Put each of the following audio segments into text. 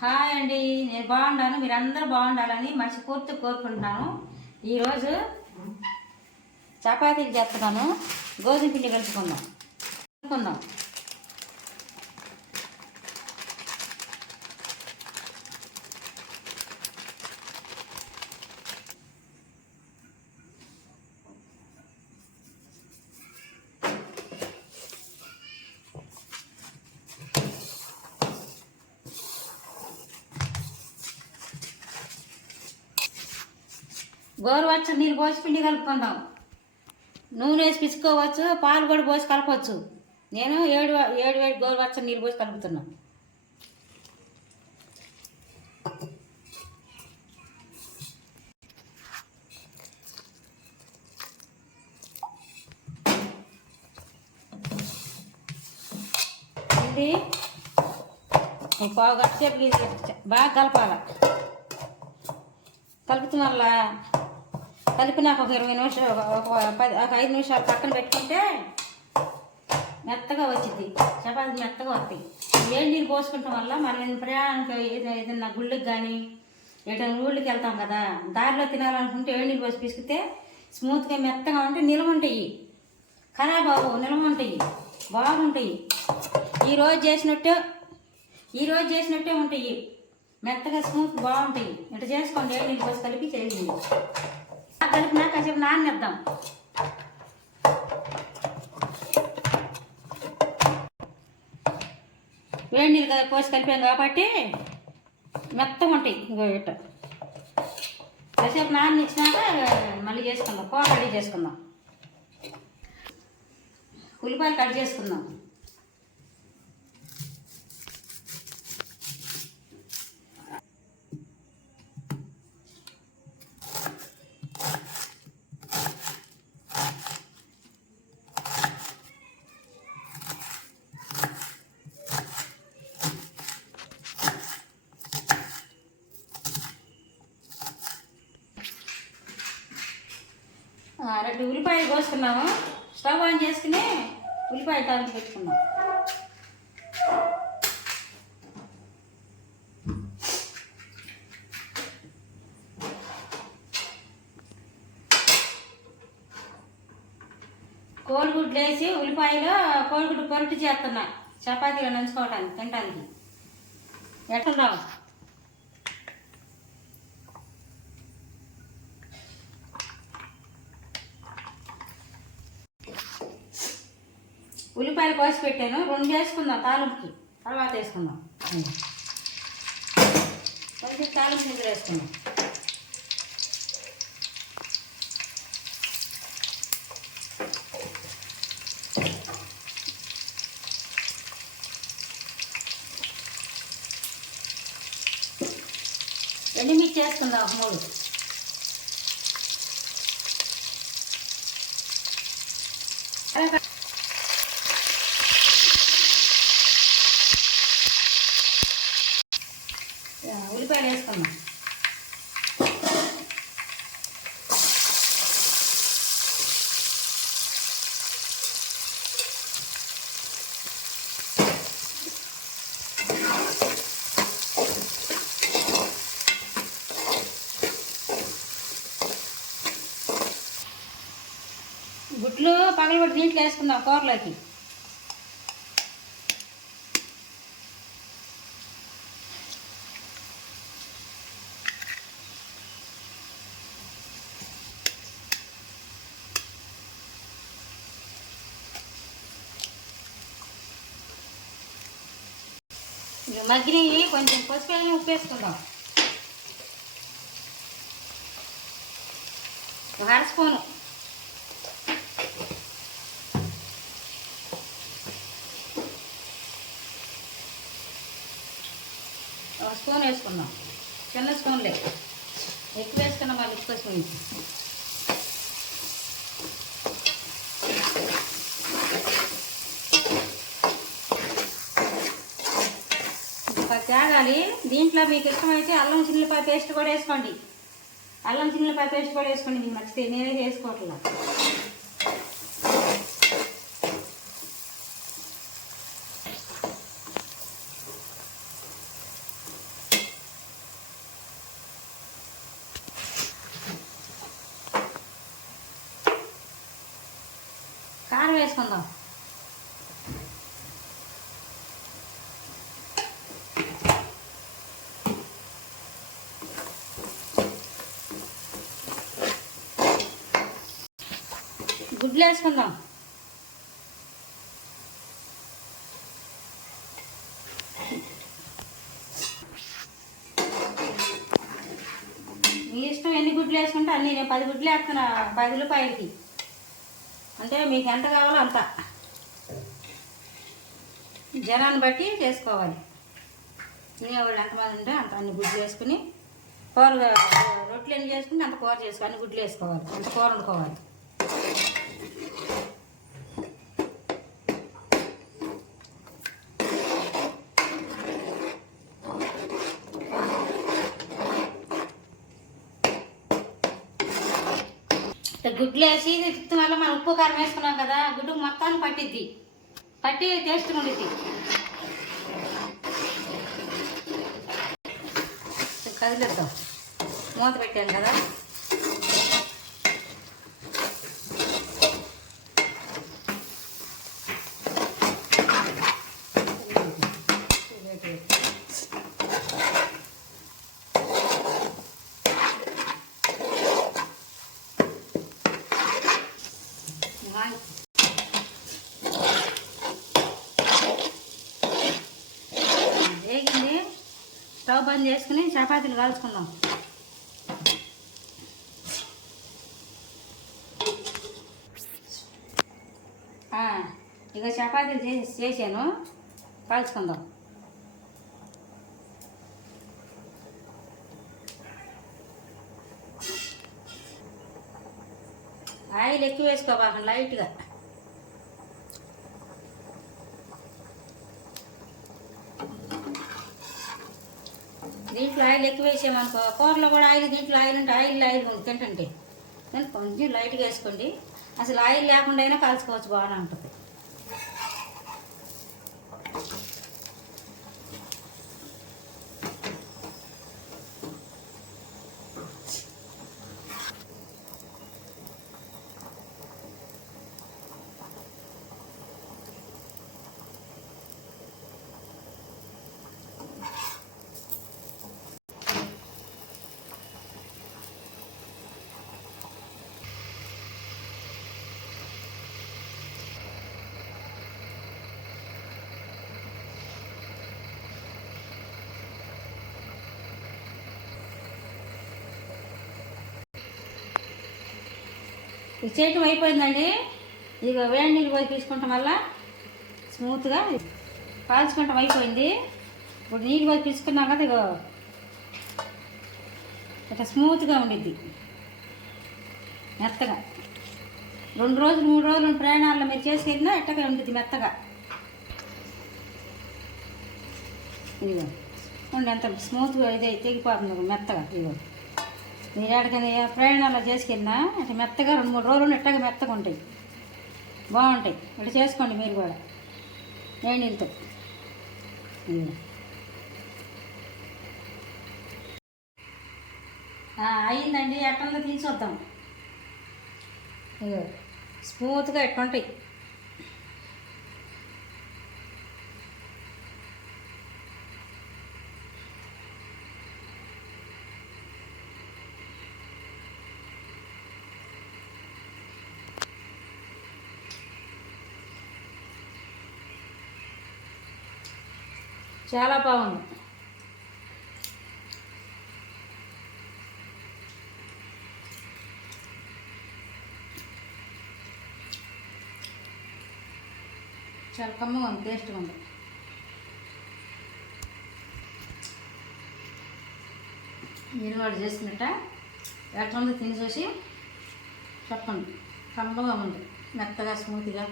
Hi అండి, నేను బాగున్నాను. మీరందరూ బాగుండాలని మనస్ఫూర్తిగా కోరుకుంటున్నాను. ఈరోజు చపాతీలు చేస్తున్నాను. గోధుమ పిండి కలుపుకుందాం. గోరువెచ్చని నీళ్ళు పోసి పిండి కలుపుకుందాం. నూనె వేసి పిసుకోవచ్చు, పాలు కూడా పోసి కలపవచ్చు. నేను ఏడు వేడి గోరువెచ్చని నీళ్ళు పోసి కలుపుతున్నాను. ఇది పావు గంట సేపు బాగా కలపాలి. కలుపుతున్నా కలిపినాక ఒక 20 నిమిషాలు, ఒక 5 నిమిషాలు పక్కన పెట్టుకుంటే మెత్తగా వచ్చింది. చపాతీ మెత్తగా వస్తాయి. వేడి నీళ్ళు పోసుకుంటాం వల్ల మనం ప్రయాణానికి ఏదైనా గుళ్ళకి కానీ ఎటైనా ఊళ్ళకి వెళ్తాం కదా, దారిలో తినాలనుకుంటే వేడి నీళ్ళు పోసి పిసికితే స్మూత్గా మెత్తగా ఉంటే నిల్వ ఉంటాయి. ఖరాబ్ అవ్వవు, నిల్వ ఉంటాయి, బాగుంటాయి. ఈరోజు చేసినట్టే ఉంటాయి. మెత్తగా స్మూత్ బాగుంటాయి. ఇట్లా చేసుకోండి. వేడి నీళ్ళు పోసి కలిపి చేయండి. కలిపినా కాసేపు నాననిద్దాం. వేడి నీళ్ళు పోసి కలిపాం కాబట్టి మెత్తగా ఉంటాయి. ఇంకో ఇట్ట కాసేపు నాననిచ్చినాక మళ్ళీ చేసుకుందాం. కూర రెడీ చేసుకుందాం. ఉల్లిపాయలు కట్ చేసుకుందాం. రెండు ఉల్లిపాయలు కోసుకున్నాము. స్టవ్ ఆన్ చేసుకుని ఉల్లిపాయ తాలింపు పెట్టుకున్నాం. కోడిగుడ్లు వేసి ఉల్లిపాయలో కోడిగుడ్డు పొరటు చేస్తున్నా చపాతీలో నంచుకోవటానికి తినటానికి. ఎట్లా ఉల్లిపాయలు కోసి పెట్టాను. 2 చేసుకుందాం తాలింపుకి, తర్వాత వేసుకుందాం. కొంచెం తాలింపు నిద్ర వేసుకుందాం. ఎండుమిర్చి వేసుకుందాం 3. ఉల్లిపాయలు వేసుకున్నాం. గుడ్లు పగలబడి దీంట్లో వేసుకుందాం కూరలోకి. మగ్గినవి కొంచెం పసుపు వేసి ఉప్పు వేసుకుందాం. 1/2 స్పూను. ఒక స్పూన్ వేసుకుందాం. చిన్న స్పూన్లే, ఎక్కువ వేసుకున్నాం మళ్ళీ ఎక్కువ స్పూన్. తాగాలి. దీంట్లో మీకు ఇష్టమైతే అల్లం చిల్లిపాయ పేస్ట్ కూడా వేసుకోండి. మీకు నచ్చితే, నేనే చేసుకోవట్లా. వేసుకుందాం. గుడ్లు వేసుకుందాం. మీ ఇష్టం ఎన్ని గుడ్లు వేసుకుంటే అన్ని. నేను 10 గుడ్లు వేస్తున్నా 10 రూపాయలకి. అంటే మీకు ఎంత కావాలో అంత జనాన్ని బట్టి చేసుకోవాలి. తినేవాళ్ళు ఎంతమంది ఉంటే అంత అన్ని గుడ్లు వేసుకుని కూర రొట్టెలు ఎన్ని చేసుకుంటే అంత కూర చేసుకోవాలి. అన్ని గుడ్లు వేసుకోవాలి, అంత కూర వండుకోవాలి. గుడ్లు వేసి తిప్పుతూ వల్ల మనం ఉప్పు కారం వేసుకున్నాం కదా, గుడ్డు మొత్తాన్ని పట్టి టేస్ట్గా ఉండిద్ది. కదిలేద్దాం, మూత పెట్టాం కదా. వేగింది. స్టవ్ బంద్ చేసుకుని చపాతీలు కాల్చుకుందాం. ఇక చపాతీలు చేసాను, కాల్చుకుందాం. ఆయిల్ ఎక్కువ వేసుకోబాక, లైట్గా. దీంట్లో ఆయిల్ ఎక్కువ వేసామనుకో, కూరలో కూడా ఆయిల్, దీంట్లో ఆయిల్ ఉంటే ఆయిల్ ఉంది తింటుంటే. కానీ కొంచెం లైట్గా వేసుకోండి. అసలు ఆయిల్ లేకుండా అయినా కాల్చుకోవచ్చు, బాగానే ఉంటుంది. ఇది చేయటం అయిపోయిందండి. ఇక వేడి నీళ్ళు పోయి తీసుకుంటాం వల్ల స్మూత్గా కాల్చుకుంటాం అయిపోయింది. ఇప్పుడు నీళ్ళు పోయి తీసుకున్నాం కదా, ఇగో ఇట్లా స్మూత్గా ఉండిద్ది, మెత్తగా. 2 రోజులు 3 రోజులు ప్రయాణాల్లో మీరు చేసుకెళ్ళినా ఎట్టగా ఉండిద్ది మెత్తగా. ఇదిగో ఉండి ఎంత స్మూత్గా ఇదే తెగిపోతుంది మెత్తగా. ఇదిగో మీరు ఎక్కడికైనా ప్రయాణాల్లో చేసుకెళ్ళినా అంటే మెత్తగా 2-3 రోజులు ఎట్టగా మెత్తగా ఉంటాయి, బాగుంటాయి. ఇట్లా చేసుకోండి మీరు కూడా వేడి నీళ్ళతో. అయ్యిందండి. ఎట్టందో తీసొద్దాం. ఇగో స్మూత్గా ఎట్టుంటాయి. చాలా బాగుంది. చాలా కమ్మగా ఉంది, టేస్ట్గా ఉంది. మీరు కూడా చేసినట్ట ఎట్లా ఉందో తిని చూసి చెప్పండి. కమ్మగా ఉంది, మెత్తగా స్మూత్గా.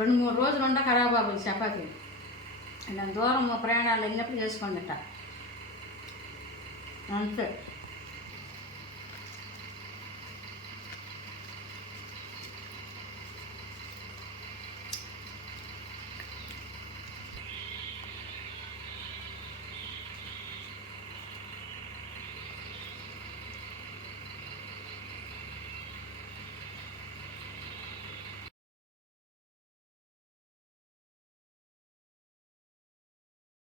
2-3 రోజులు ఉండ ఖరాబ్ అవ్వాలి చపాతీ. నేను దూరం ప్రయాణాలు వెళ్ళినప్పుడు చేసుకోండి అట్ట, అంతే.